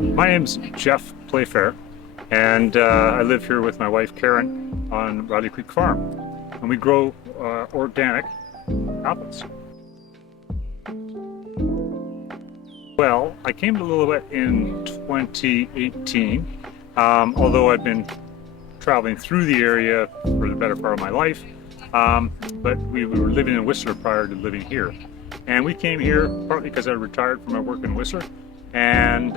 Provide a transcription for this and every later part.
My name's Jeff Playfair, and I live here with my wife Karen on Riley Creek Farm, and we grow organic apples. Well, I came to Lillooet in 2018, although I've been traveling through the area for the better part of my life, but we were living in Whistler prior to living here. And we came here partly because I retired from my work in Whistler and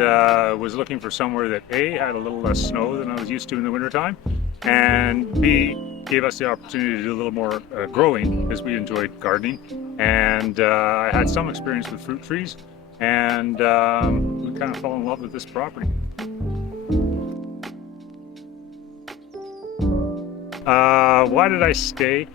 was looking for somewhere that A, had a little less snow than I was used to in the wintertime, and B, gave us the opportunity to do a little more growing because we enjoyed gardening. And I had some experience with fruit trees, and we kind of fell in love with this property. Why did I stay?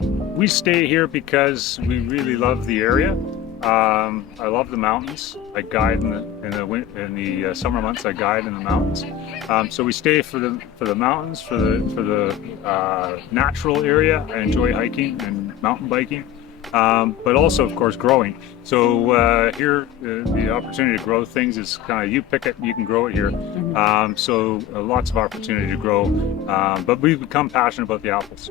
We stay here because we really love the area. I love the mountains. I guide in the summer months. I guide in the mountains. So we stay for the mountains, for the natural area. I enjoy hiking and mountain biking, but also, of course, growing. So here, the opportunity to grow things is kind of, you pick it, you can grow it here. So lots of opportunity to grow, but we've become passionate about the apples.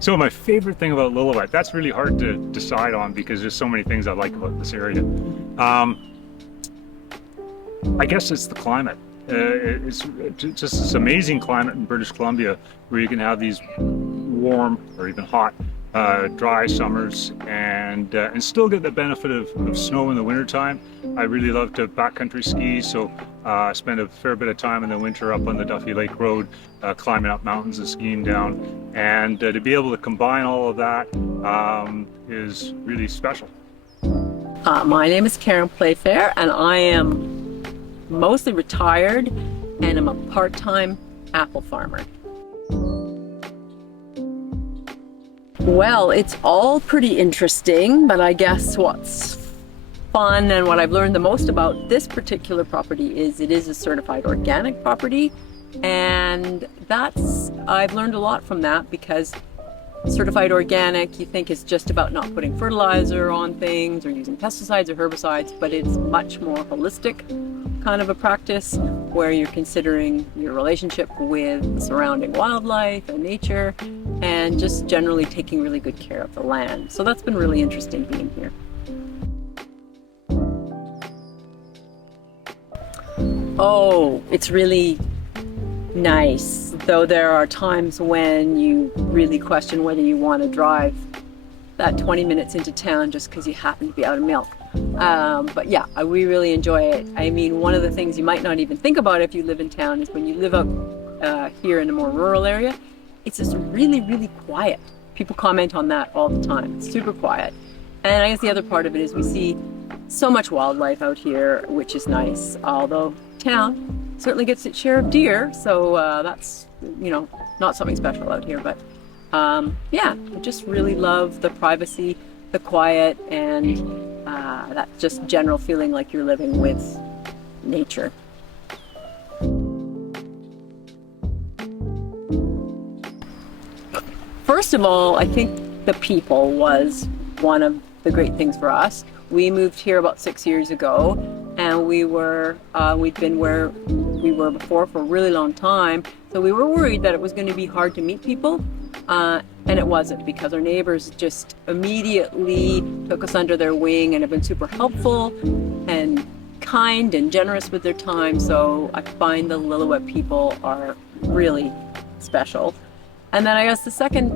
So my favorite thing about Lillooet, that's really hard to decide on because there's so many things I like about this area. I guess it's the climate. It's just this amazing climate in British Columbia where you can have these warm or even hot, dry summers and still get the benefit of snow in the wintertime. I really love to backcountry ski, so I spend a fair bit of time in the winter up on the Duffy Lake Road, climbing up mountains and skiing down. And to be able to combine all of that is really special. My name is Karen Playfair, and I am mostly retired, and I'm a part-time apple farmer. Well, it's all pretty interesting, but I guess what's fun and what I've learned the most about this particular property is it is a certified organic property, and I've learned a lot from that because certified organic you think is just about not putting fertilizer on things or using pesticides or herbicides, but it's much more holistic kind of a practice where you're considering your relationship with the surrounding wildlife and nature and just generally taking really good care of the land. So that's been really interesting being here. Oh, it's really nice, though there are times when you really question whether you want to drive that 20 minutes into town just because you happen to be out of milk. But yeah, we really enjoy it. I mean, one of the things you might not even think about if you live in town is when you live up here in a more rural area, it's just really, really quiet. People comment on that all the time. It's super quiet. And I guess the other part of it is we see so much wildlife out here, which is nice, although town certainly gets its share of deer, so that's, not something special out here. But yeah, I just really love the privacy, the quiet, and that just general feeling like you're living with nature. First of all, I think the people was one of the great things for us. We moved here about 6 years ago, and we'd been where we were before for a really long time, so we were worried that it was going to be hard to meet people, and it wasn't, because our neighbors just immediately took us under their wing and have been super helpful and kind and generous with their time. So I find the Lillooet people are really special. And then I guess the second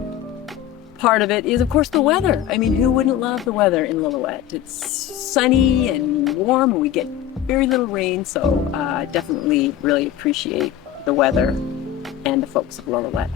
part of it is, of course, the weather. I mean, who wouldn't love the weather in Lillooet? It's sunny and warm, and we get very little rain, so I definitely really appreciate the weather and the folks of Lillooet.